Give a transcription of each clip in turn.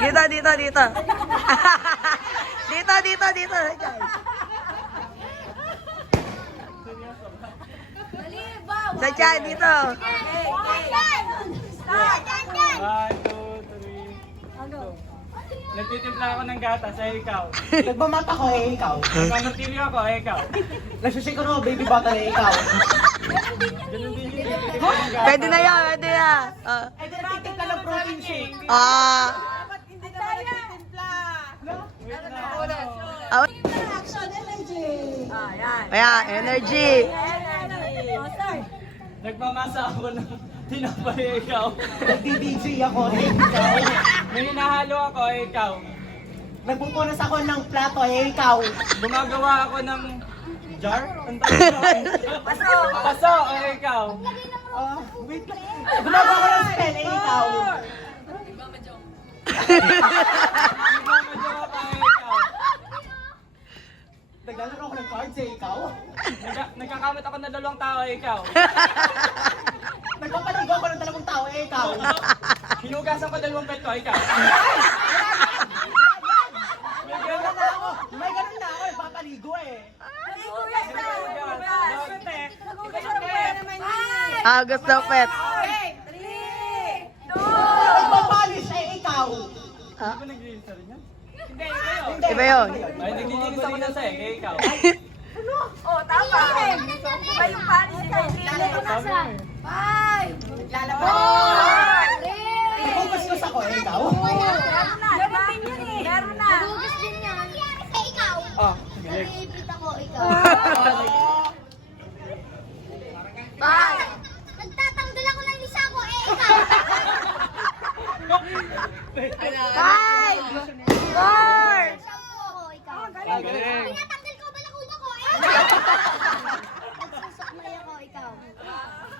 Dito, dito, dito. Dito, dito, dito. Sa tiyan, dito. One, two, three, go. Nagtitimpla ako ng gatas, ikaw. Nagmamata ko ikaw. Nagmamartilyo ako, ikaw. Nagsusik ko ng baby bottle ikaw. Ganun din yun. Pwede na yan, pwede na. Eh, di nagtitimpla ng protein shake. Hindi naman nagtitimpla. Wait na. Action, energy. Ayan, energy. Nagmamasa ako ng tinapay, ikaw. Nag-DJ ako ikaw. May hinahalo ako, ikaw. Nagpupunas ako ng plato ikaw. Gumagawa ako ng jar? Ang tawag doon? Paso! Paso, ikaw. Wait lang. Gumagawa ko ng spell ikaw. Gumagawa ako, ikaw. Naglalaro ako ng cards ikaw. Nagkakamit ako ng dalawang tao, ikaw. Nagpapaligo ako ng dalawang tao ikaw. Hinugasan ko dalawang pet ko, ikaw. May ganun na ako eh. Papaligo eh. Gusto pet. Nagpapalis ikaw. Hindi ba naglilinis na rin yan? Iba yun. Ay, naglilinis ako ng seg, ikaw. Nagpupastos ako ikaw. Nagugas din yan. Eh, ikaw. Ah, Nag-repeat ako, ikaw. Nagtatanggal ako ng lisa ko, eh, ikaw. Ako, ikaw. Pinatanggal ko ba ng ulo ko, eh, ikaw. Nagsusukmay ako, ikaw.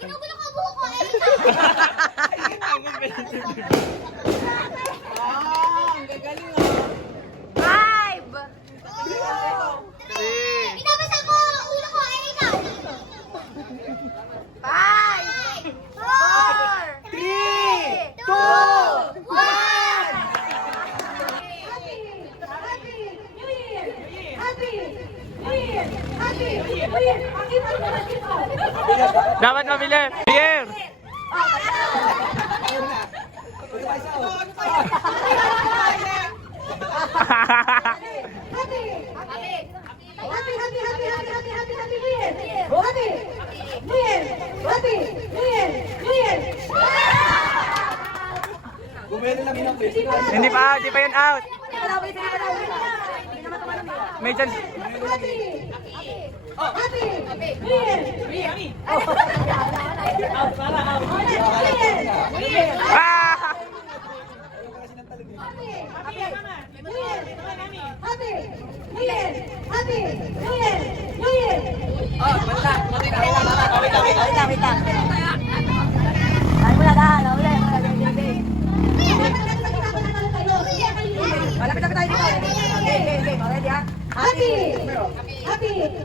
Ginugulo ko ang buhok ko, eh, ikaw. Binabasa ko ang ulo ko, eh, ikaw. 3, 2, 1. dapat mabili. Beer! Hindi pa out, hindi pa yun out. May chance. Ah!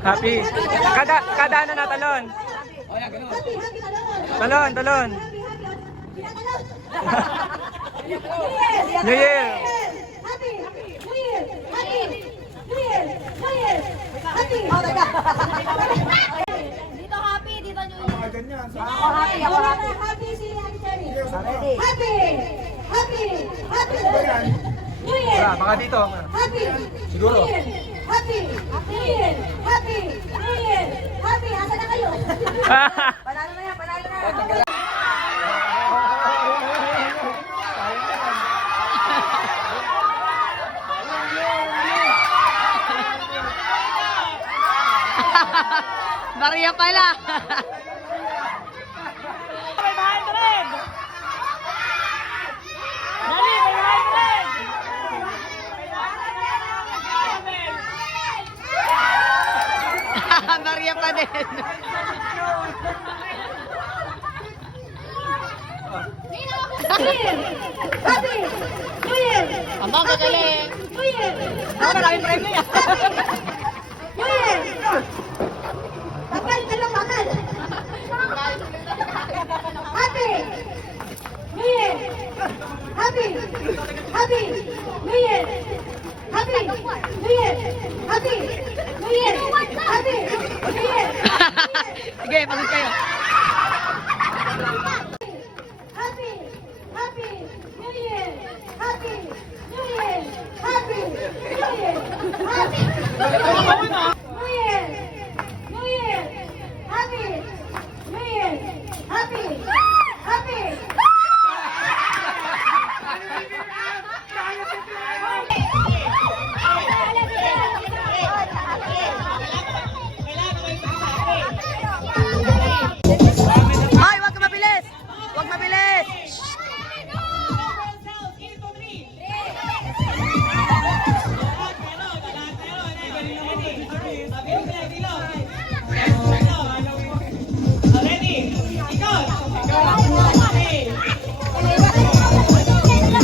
Happy. Kada ano na talon. Talon, talon. New Year. Dito happy, dito New Year. Happy si Ate Cherry. Happy New Year. Baka dito. Happy. Siguro. Happy New Year. Happy New Year. Happy, asa na kayo? Panalo na yan, panalo na. Maria pala. Maria pa din. Happy New Year. Ang magaling. New Year. Maraming premyo yan. New Year. Bakal, talong bakal. Happy New Year. Happy Balik kayo. Happy New Year! Happy New Year! Happy New Year! Happy New Year! New Year! Happy New Year! Happy! Happy! Hoy, wag ka mabilis! Wag mabilis!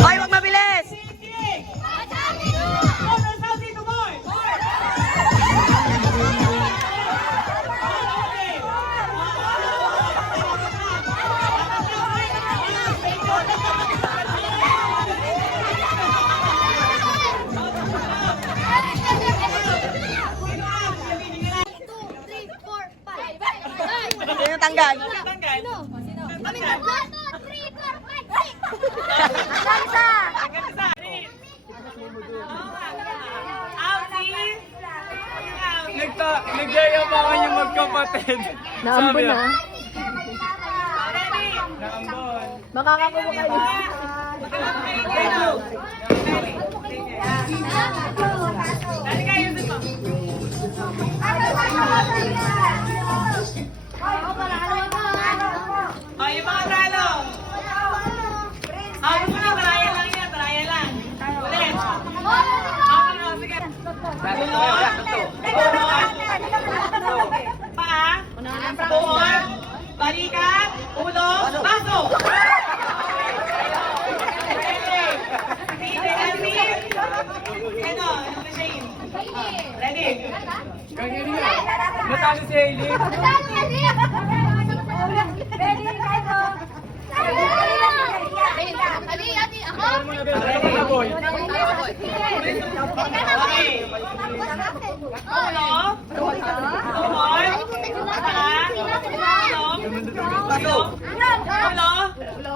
Hoy, wag mabilis! Sino tanggal? Kami tatlo. 1, 2, 3, 4, 5, 6. Nagyayabangan yung magkapatid. Naambon na. Naambon. Makakakuha kayo. O, yung mga talo. Ako na, baraya lang yan, baraya lang. Ulit. Ako na, sige. Paa, buhon, balikat, ulo, baso. Ready? Natalo si Hailey. Boy.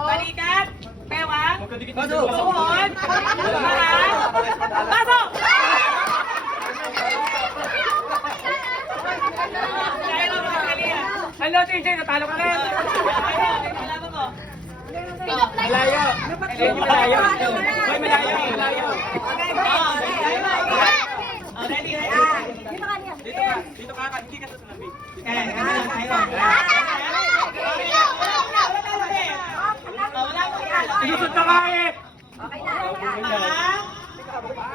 Balikat, pewa, buhon, para, pasok! Hello, TJ. Natalo ka rin. Kalaban mo. Malayo. Eh, malayo. Hoy, malayo. Malayo. Ready, ready. Dito ka. Dito ka. Hindi ka sa salamin. Ilusot na ka eh.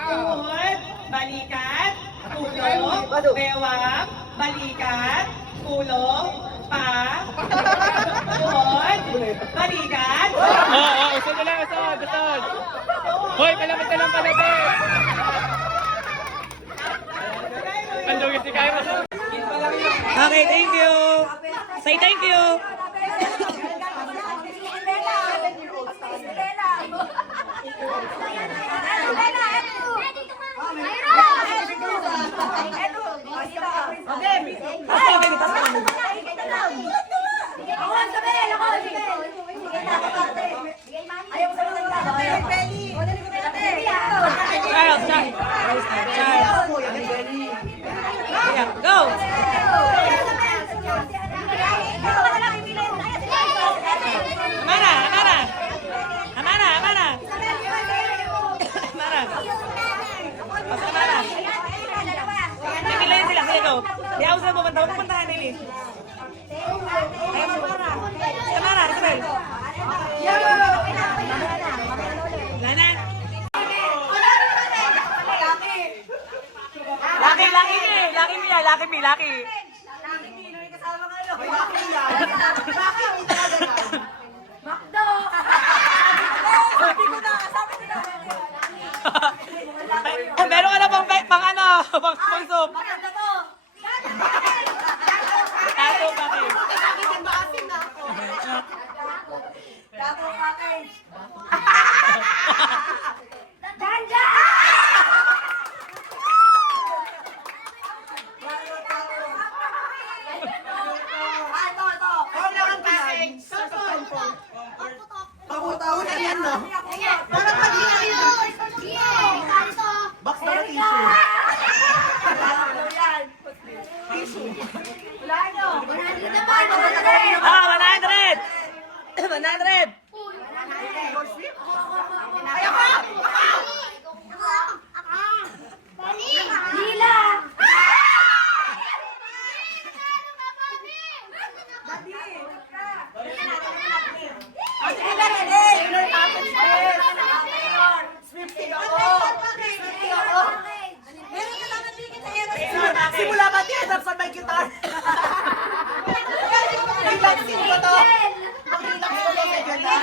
Tuhod, balikat, ulo, bewang, balikat, ulo, pa, tuhod, balikat. Oo, usod na lang. Usod. Usod. Hoy, palapit ka lang palapit. Ang lugi si Kyra. Okay, thank you. Say thank you. Go! Amara! Amara! Amara! Amara! Amara! Basta Amara! Nakilayan sila. Sige, go. Di ako sila pupunta. Huwag pupuntahan, Nelly. Amara! Isabel! Lana! Laki! Laki me! Laki me! Laki me! Laki! Meron ka na pang ano? Pang soup. Tato pa kayo. 100. Lila! Simula ba theater sa may guitar? Relaxing ko to. Mag-relax ko to sa guitar.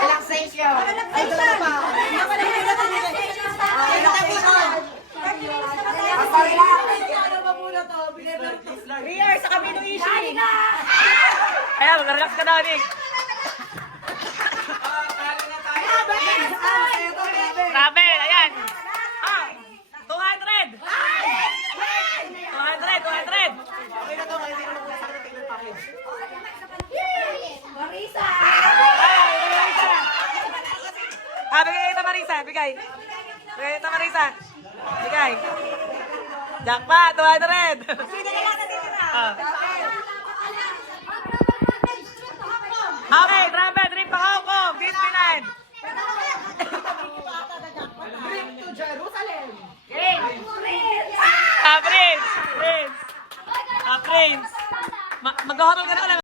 Relaxation. Ay, ito na pa. Rear, sa kami nung issue. Ayan, mag-relax ka daw, Nick. Grabe, ayan. 200. 200. Okay na to, hindi na muna sa akin tingnan package. Marisa! Bigay ito Marisa, bigay. Bigay ito Marisa. Bigay. Jackpot, 200. Okay, travel, trip to Hong Kong, Disneyland. Trip to Jerusalem. Prince. Mag-hotel ka na ulit.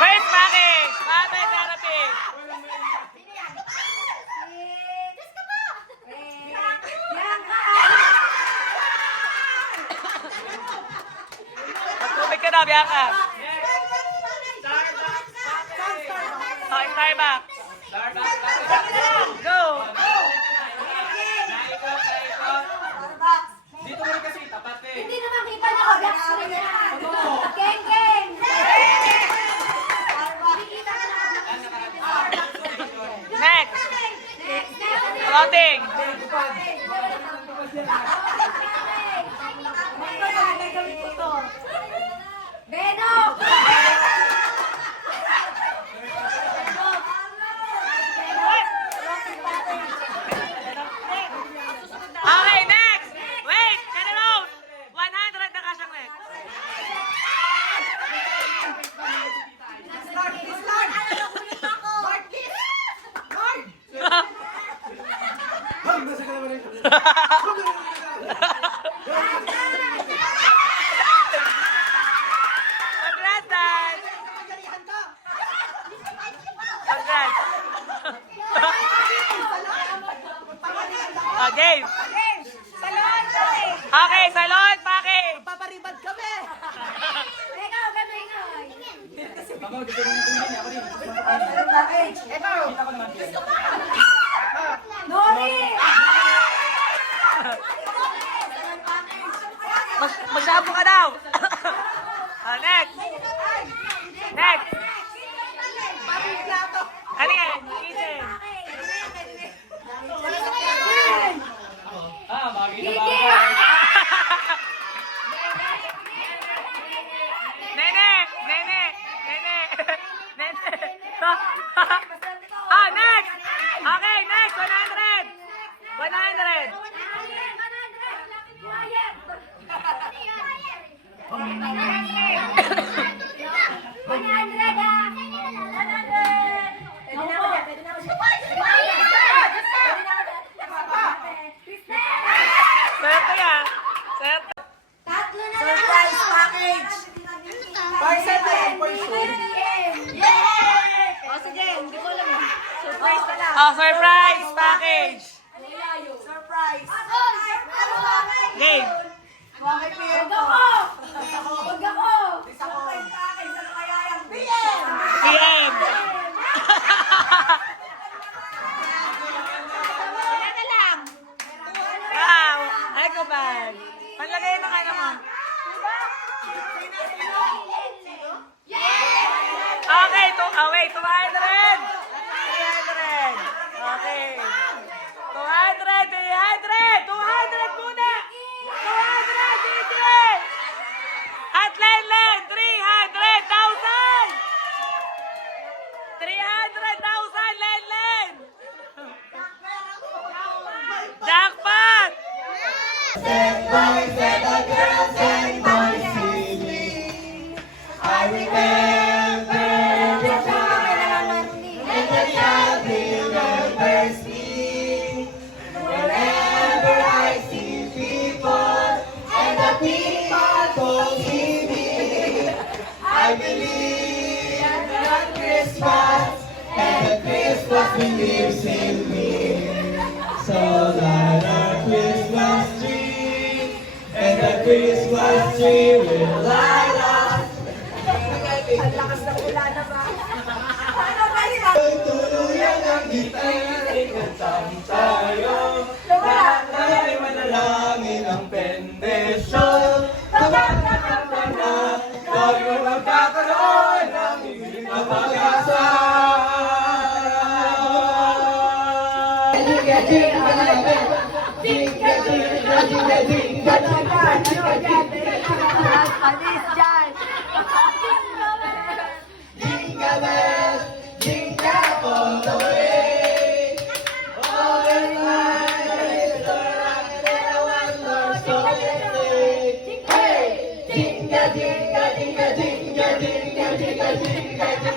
First package, Mabay Therapy. Magtubig ka na, Bianca. Starbucks. Go! Dito mo rin kasi, tapat eh. Hindi naman kita na ako. Black screen na. Geng, geng. Next. Clothing. Beno! Okay, next. Wait, can I know? 100 na kasyang next. Congrats, Dad. Congrats. Game. Okay, salon, package. Paparibad kami. Ikaw, gano'n, ikaw. Mama, dito rin ito niya. Ako rin. Kita ko naman. Nori! Magsabo ka daw. Next. Next. Ano yan? Kitchen. Bagay na bagay. Nene. Next. Okay, next. 100. 100. Swerte yan. Swerte. Tatlo na lang. Surprise package. Parcel din, for sure. O sige, hindi ko alam. Surprise na lang. Oh, surprise package. Surprise. Game. Huwag ako! Huwag ako! PM. Wow. Ay ko ba? Panlagay ng ano mo. Okay, wait, 200. 300. Okay. 200, 300. 200 muna. 200, DJ. At Len Stand boys and the girls and boys singing. I remember the time when the child remembers me. Wherever I see people and the people don't see me, I believe that Christmas and the Christmas believes in me. So light our Christmas tree, and the Christmas tree will light up. Ang lakas ng ulan na ba? Ano ba yun? Tuluyan ang gitar, ikatang tayo. Lahat ay manalangin ang bendisyon. Kapag nakapag na, bago magkakaroon ng higit na pag-asa. Alis dyan! Jingle bells, jingle all the way. All the night, the rockin' and the one-horse sleigh. Hey, jingle, jingle, jingle, jingle, jingle, jingle, jingle, jingle.